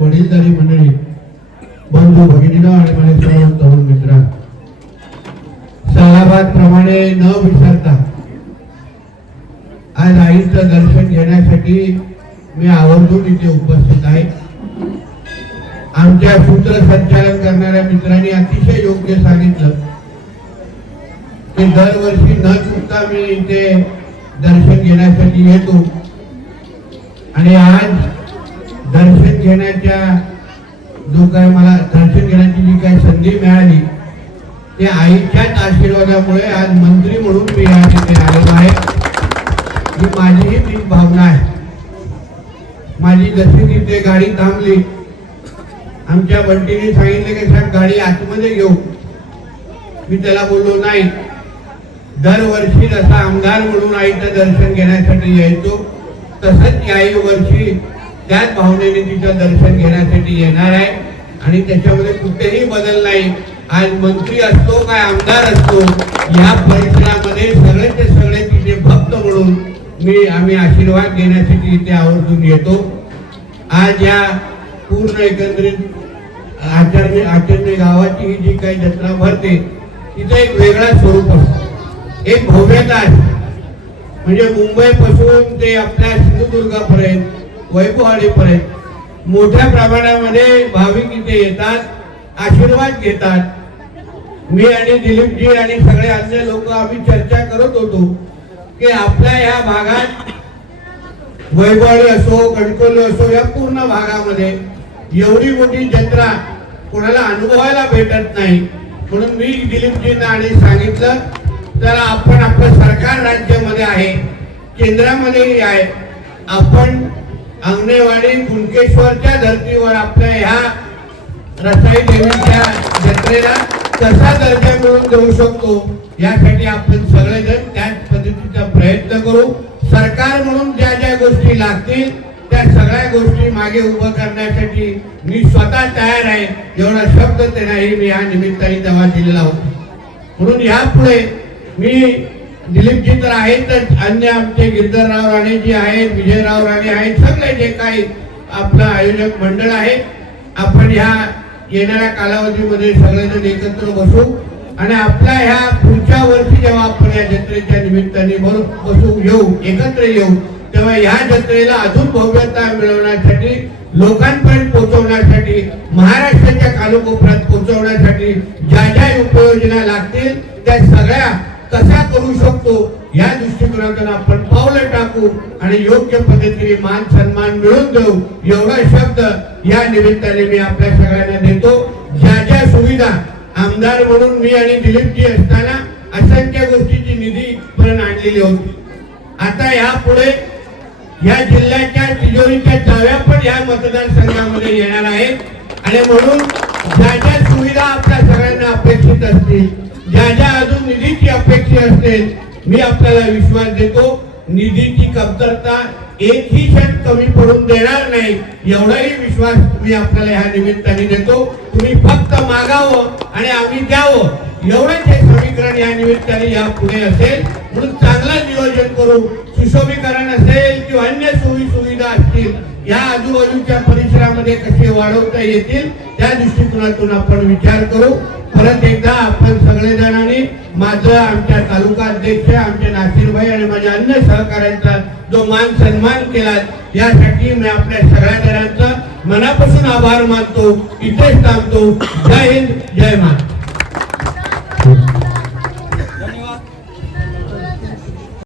वडीलधारी मंडळी बंधू भगिनीला आणि माझे सर्व तरुण मित्र सहाबादप्रमाणे न विसरता आज आईचं दर्शन घेण्यासाठी मी आवर्जून इथे उपस्थित आहे. आमच्या सूत्रसंचालन करणाऱ्या मित्रांनी अतिशय योग्य सांगितलं की दरवर्षी न चुकता मी इथे दर्शन घेण्यासाठी येतो. आणि आज दर्शन घेण्याच्या जो काय मला दर्शन घेण्याची जी काही संधी मिळाली ते आईच्याच आशीर्वादामुळे आज मंत्री म्हणून मी या ठिकाणी आलेलो आहे. ही माझीही ती भावना आहे. माझी जशी तिथे गाडी थांबली आमच्या बंटीने सांगितले की साहेब गाडी आतमध्ये घेऊ. मी त्याला बोललो नाही दरवर्षी जसा आमदार म्हणून आईचं दर्शन घेण्यासाठी यायचो तसंच याही वर्षी त्याच भावनेने तिचं दर्शन घेण्यासाठी येणार आहे. आणि त्याच्यामध्ये कुठेही बदल नाही. आज मंत्री असतो काय आमदार असतो या परिसरामध्ये सगळेचे सगळे तिचे भक्त म्हणून मी आम्ही आशीर्वाद घेण्यासाठी इथे आवर्जून येतो. आज या पूर्ण एकंदरीत आचार्य आचार्य गावाची ही जी काही जत्रा भरते तिचं एक वेगळा स्वरूप असतं. एक भव्यता असते. म्हणजे मुंबईपासून ते आपल्या सिंधुदुर्गापर्यंत वैभववाडीपर्यंत. मोठ्या प्रमाणामध्ये भाविक इथे येतात आशीर्वाद घेतात. मी आणि दिलीपजी आणि सगळे अन्य लोक आम्ही चर्चा करत होतो की आपल्या ह्या भागात वैभववाडी असो कणकोली असो या पूर्ण भागामध्ये एवढी मोठी जत्रा कोणाला अनुभवायला भेटत नाही. म्हणून मी दिलीपजींना आणि सांगितलं तर आपण आपलं सरकार राज्यामध्ये आहे केंद्रामध्येही आहे. आपण अंगणेवाडी कुणकेश्वरच्या धर्तीवर आपल्या ह्या रसाई देवीच्या जत्रेला कसा दर्जा मिळवून देऊ शकतो. यासाठी आपण सगळेजण त्याच पद्धतीचा प्रयत्न करू. सरकार म्हणून ज्या ज्या गोष्टी लागतील त्या सगळ्या गोष्टी मागे उभं करण्यासाठी मी स्वतः तयार आहे. एवढा शब्द त्यांनाही मी या निमित्ताने तेव्हा दिलेला होता. म्हणून यापुढे मी दिलीपजी तर आहेतच अन्य आमचे गिरधरराव राणे जी आहेत विजयराव राणे आहेत सगळे जे काही आपलं आयोजक मंडळ आहे आपण ह्या येणाऱ्या कालावधीमध्ये सगळेजण एकत्र बसू आणि आपल्या ह्या पुढच्या वर्षी जेव्हा आपण या जत्रेच्या निमित्ताने बसू येऊ एकत्र येऊ तेव्हा ह्या जत्रेला अजून भव्यता मिळवण्यासाठी लोकांपर्यंत पोहोचवण्यासाठी महाराष्ट्राच्या कालोकोपऱ्यात पोहोचवण्यासाठी ज्या ज्या उपयोजना लागतील त्या सगळ्या कशा करू शकतो या दृष्टिकोनातून आपण पावलं टाकू आणि योग्य पद्धतीने मान सन्मान मिळवून देऊ. एवढा शब्द या निमित्ताने मी आपल्या सगळ्यांना देतो. ज्या ज्या सुविधा आमदार म्हणून मी आणि दिलीपजी असताना असंख्य गोष्टीची निधी इथपर्यंत आणलेली होती. आता यापुढे या जिल्ह्याच्या तिजोरीच्या चाव्या पण या मतदारसंघामध्ये येणार आहेत. आणि म्हणून ज्या ज्या सुविधा आपल्या सगळ्यांना अपेक्षित असतील ज्या ज्या अजून निधीची अपेक्षा असेल मी आपल्याला विश्वास देतो निधीची कमतरता एकही क्षण कमी पडून देणार नाही एवढाही विश्वास मी आपल्याला ह्या निमित्ताने देतो. तुम्ही फक्त मागावं आणि आम्ही द्यावं. एवढंच हे समीकरण या निमित्ताने या पुढे असेल. म्हणून चांगलं नियोजन करू. सुशोभीकरण असेल किंवा अन्य सोयी सुविधा असतील या आजूबाजूच्या परिसरामध्ये कसे वाढवता येतील त्या दृष्टिकोनातून आपण विचार करू. परत एकदा आपण सगळेजणांनी माझं आमच्या तालुका अध्यक्ष आमचे नासिरभाई आणि माझ्या अन्य सहकाऱ्यांचा जो मान सन्मान केला यासाठी मी आपल्या सगळ्या जणांचा मनापासून आभार मानतो इथेच थांबतो. जय हिंद जय महाराष्ट्र.